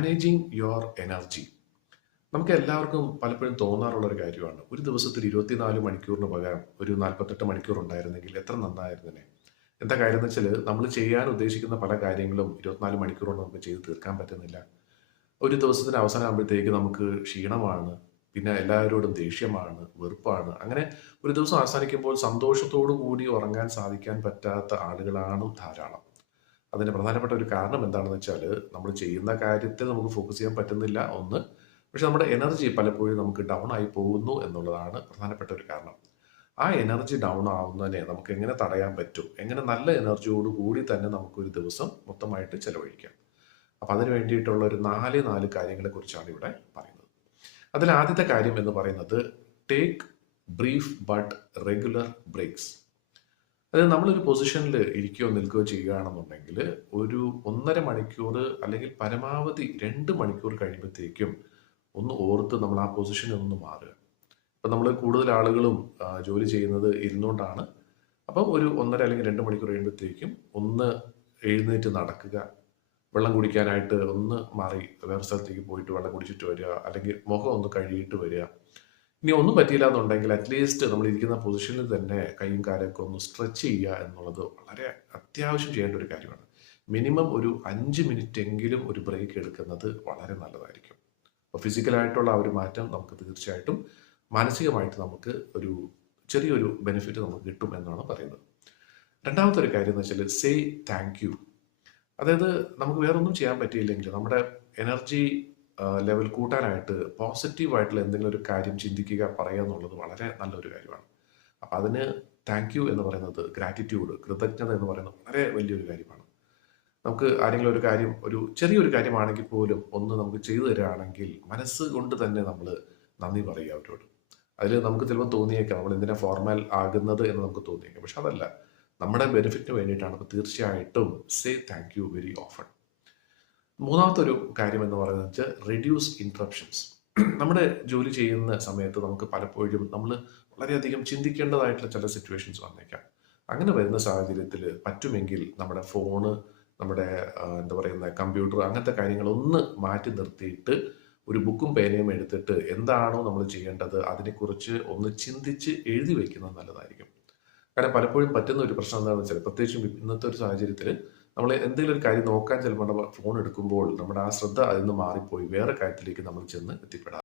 Managing your energy. നമുക്ക് എല്ലാവർക്കും പലപ്പോഴും തോന്നാറുള്ള ഒരു കാര്യമാണ്. ഒരു ദിവസത്തിൽ 24 മണിക്കൂറിന് പകരം ഒരു 48 മണിക്കൂർ ഉണ്ടായിരുന്നെങ്കിൽ എത്ര നന്നായിരുന്നേനെ. എന്താ കാര്യം എന്ന് വെച്ചാൽ നമ്മൾ ചെയ്യാൻ ഉദ്ദേശിക്കുന്ന പല കാര്യങ്ങളും 24 മണിക്കൂർ കൊണ്ട് നമുക്ക് ചെയ്ത് തീർക്കാൻ പറ്റുന്നില്ല. ഒരു ദിവസത്തിന് അവസാനമാകുമ്പോഴത്തേക്ക് നമുക്ക് ക്ഷീണമാണ്, പിന്നെ എല്ലാവരോടും ദേഷ്യമാണ്, വെറുപ്പാണ്. അങ്ങനെ ഒരു ദിവസം അവസാനിക്കുമ്പോൾ സന്തോഷത്തോടു കൂടി ഉറങ്ങാൻ സാധിക്കാൻ പറ്റാത്ത ആളുകളാണ് ധാരാളം. അതിന് പ്രധാനപ്പെട്ട ഒരു കാരണം എന്താണെന്ന് വെച്ചാൽ നമ്മൾ ചെയ്യുന്ന കാര്യത്തിൽ നമുക്ക് ഫോക്കസ് ചെയ്യാൻ പറ്റുന്നില്ല ഒന്ന്. പക്ഷെ നമ്മുടെ എനർജി പലപ്പോഴും നമുക്ക് ഡൗൺ ആയി പോകുന്നു എന്നുള്ളതാണ് പ്രധാനപ്പെട്ട ഒരു കാരണം. ആ എനർജി ഡൗൺ ആവുന്നതിനെ നമുക്ക് എങ്ങനെ തടയാൻ പറ്റും, എങ്ങനെ നല്ല എനർജിയോട് കൂടി തന്നെ നമുക്കൊരു ദിവസം മൊത്തമായിട്ട് ചെലവഴിക്കാം. അപ്പം അതിന് വേണ്ടിയിട്ടുള്ള ഒരു നാല് കാര്യങ്ങളെ കുറിച്ചാണ് ഇവിടെ പറയുന്നത്. അതിൽ ആദ്യത്തെ കാര്യം എന്ന് പറയുന്നത് take brief but regular breaks. അതായത് നമ്മളൊരു പൊസിഷനിൽ ഇരിക്കുകയോ നിൽക്കുകയോ ചെയ്യുകയാണെന്നുണ്ടെങ്കിൽ ഒരു 1.5 മണിക്കൂർ അല്ലെങ്കിൽ പരമാവധി 2 മണിക്കൂർ കഴിയുമ്പോഴത്തേക്കും ഒന്ന് ഓർത്ത് നമ്മൾ ആ പൊസിഷനിൽ ഒന്ന് മാറുക. ഇപ്പം നമ്മൾ കൂടുതൽ ആളുകളും ജോലി ചെയ്യുന്നത് ഇരുന്നുകൊണ്ടാണ്. അപ്പം ഒരു 1.5 അല്ലെങ്കിൽ 2 മണിക്കൂർ കഴിയുമ്പോഴത്തേക്കും ഒന്ന് എഴുന്നേറ്റ് നടക്കുക, വെള്ളം കുടിക്കാനായിട്ട് ഒന്ന് മാറി വേറെ സ്ഥലത്തേക്ക് പോയിട്ട് വെള്ളം കുടിച്ചിട്ട് വരിക, അല്ലെങ്കിൽ മുഖം ഒന്ന് കഴുകിയിട്ട് വരിക. ഇനി ഒന്നും പറ്റിയില്ല എന്നുണ്ടെങ്കിൽ അറ്റ്ലീസ്റ്റ് നമ്മൾ ഇരിക്കുന്ന പൊസിഷനിൽ തന്നെ കൈയും കാലൊക്കെ ഒന്ന് സ്ട്രെച്ച് ചെയ്യുക എന്നുള്ളത് വളരെ അത്യാവശ്യം ചെയ്യേണ്ട ഒരു കാര്യമാണ്. മിനിമം ഒരു 5 മിനിറ്റ് എങ്കിലും ഒരു ബ്രേക്ക് എടുക്കുന്നത് വളരെ നല്ലതായിരിക്കും. അപ്പോൾ ഫിസിക്കലായിട്ടുള്ള ആ ഒരു മാറ്റം നമുക്ക് തീർച്ചയായിട്ടും മാനസികമായിട്ട് നമുക്ക് ഒരു ചെറിയൊരു ബെനിഫിറ്റ് നമുക്ക് കിട്ടും എന്നാണ് പറയുന്നത്. രണ്ടാമത്തെ ഒരു കാര്യം എന്ന് വെച്ചാൽ സേ താങ്ക് യു. അതായത് നമുക്ക് വേറൊന്നും ചെയ്യാൻ പറ്റിയില്ലെങ്കിൽ നമ്മുടെ എനർജി ലെവൽ കൂട്ടാനായിട്ട് പോസിറ്റീവായിട്ടുള്ള എന്തെങ്കിലും ഒരു കാര്യം ചിന്തിക്കുക, പറയുക എന്നുള്ളത് വളരെ നല്ലൊരു കാര്യമാണ്. അപ്പം അതിന് താങ്ക് യു എന്ന് പറയുന്നത്, ഗ്രാറ്റിറ്റ്യൂഡ്, കൃതജ്ഞത എന്ന് പറയുന്നത് വളരെ വലിയൊരു കാര്യമാണ്. നമുക്ക് ആരെങ്കിലും ഒരു കാര്യം, ഒരു ചെറിയൊരു കാര്യമാണെങ്കിൽ പോലും ഒന്ന് നമുക്ക് ചെയ്തു തരികയാണെങ്കിൽ മനസ്സ് കൊണ്ട് തന്നെ നമ്മൾ നന്ദി പറയുക അവരോട്. അതിൽ നമുക്ക് ചിലപ്പോൾ തോന്നിയേക്കാം നമ്മൾ എന്തിനാ ഫോർമാൽ ആകുന്നത് എന്ന് നമുക്ക് തോന്നിയേക്കാം. പക്ഷെ അതല്ല, നമ്മുടെ ബെനിഫിറ്റിന് വേണ്ടിയിട്ടാണ്. അപ്പോൾ തീർച്ചയായിട്ടും say thank you very often. മൂന്നാമത്തെ ഒരു കാര്യം എന്ന് പറയുന്നത് വെച്ചാൽ റെഡ്യൂസ് ഇൻട്രപ്ഷൻസ്. നമ്മുടെ ജോലി ചെയ്യുന്ന സമയത്ത് നമുക്ക് പലപ്പോഴും നമ്മൾ വളരെയധികം ചിന്തിക്കേണ്ടതായിട്ടുള്ള ചില സിറ്റുവേഷൻസ് വന്നേക്കാം. അങ്ങനെ വരുന്ന സാഹചര്യത്തിൽ പറ്റുമെങ്കിൽ നമ്മുടെ ഫോണ്, നമ്മുടെ എന്താ പറയുന്ന കമ്പ്യൂട്ടർ, അങ്ങനത്തെ കാര്യങ്ങളൊന്ന് മാറ്റി നിർത്തിയിട്ട് ഒരു ബുക്കും പേനയും എടുത്തിട്ട് എന്താണോ നമ്മൾ ചെയ്യേണ്ടത് അതിനെക്കുറിച്ച് ഒന്ന് ചിന്തിച്ച് എഴുതി വയ്ക്കുന്നത് നല്ലതായിരിക്കും. കാരണം പലപ്പോഴും പറ്റുന്ന ഒരു പ്രശ്നം എന്താണെന്ന് വെച്ചാൽ, പ്രത്യേകിച്ചും ഇന്നത്തെ ഒരു സാഹചര്യത്തിൽ നമ്മൾ എന്തെങ്കിലും ഒരു കാര്യം നോക്കാൻ ചിലപ്പോൾ ഫോൺ എടുക്കുമ്പോൾ നമ്മുടെ ആ ശ്രദ്ധ അതിൽ നിന്ന് മാറിപ്പോയി വേറെ കാര്യത്തിലേക്ക് നമ്മൾ ചെന്ന് എത്തിപ്പെടാം.